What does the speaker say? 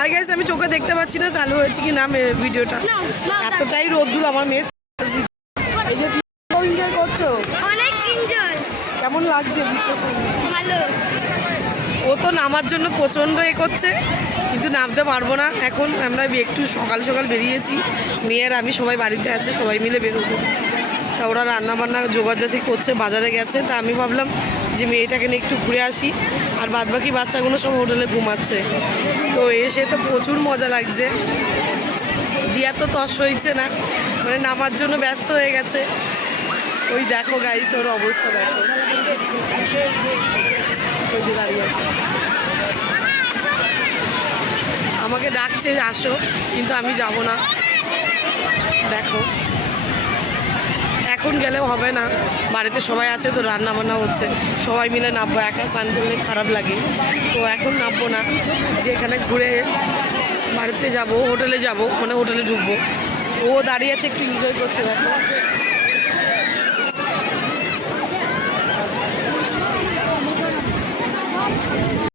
Hi guys, আমি চোখে দেখতে পাচ্ছি না চালু হয়েছে কি না ভিডিওটা। এতটাই রোদ্দুর আমার মেয়ে। এই যে এনজয় করছো? অনেক এনজয়। কেমন লাগছে বিচের সামনে? ভালো। ও তো নামার জন্য প্রচণ্ড করছে, কিন্তু নামতে পারবো না এখন। আমরা একটু সকাল সকাল বেরিয়েছি, মেয়ের আমি সবাই বাড়িতে আছে, সবাই মিলে বেরোবো। তা ওরা রান্নাবান্না জোগাড়জাতি করছে, বাজারে গেছে। তা আমি ভাবলাম যে মেয়েটাকে নিয়ে একটু ঘুরে আসি, আর বাদবাকি বাচ্চাগুলো সব হোটেলে ঘুমাচ্ছে। তো এসে তো প্রচুর মজা লাগছে। দিয়া তো তস হয়েছে না, মানে নামার জন্য ব্যস্ত হয়ে গেছে। ওই দেখো গাইস, ওর অবস্থা দেখো, ওই যে দাঁড়িয়ে আছে। আমাকে ডাকছে আসো, কিন্তু আমি যাব না। দেখো এখন গেলেও হবে না, বাড়িতে সবাই আছে তো, রান্না বান্না হচ্ছে, সবাই মিলে নামবো। একা স্নান করলে খারাপ লাগে, তো এখন নামবো না। যে এখানে ঘুরে বাড়িতে যাব, হোটেলে যাব, মানে হোটেলে ঢুকবো। ও দাঁড়িয়ে আছে, একটু এনজয় করছে। দেখো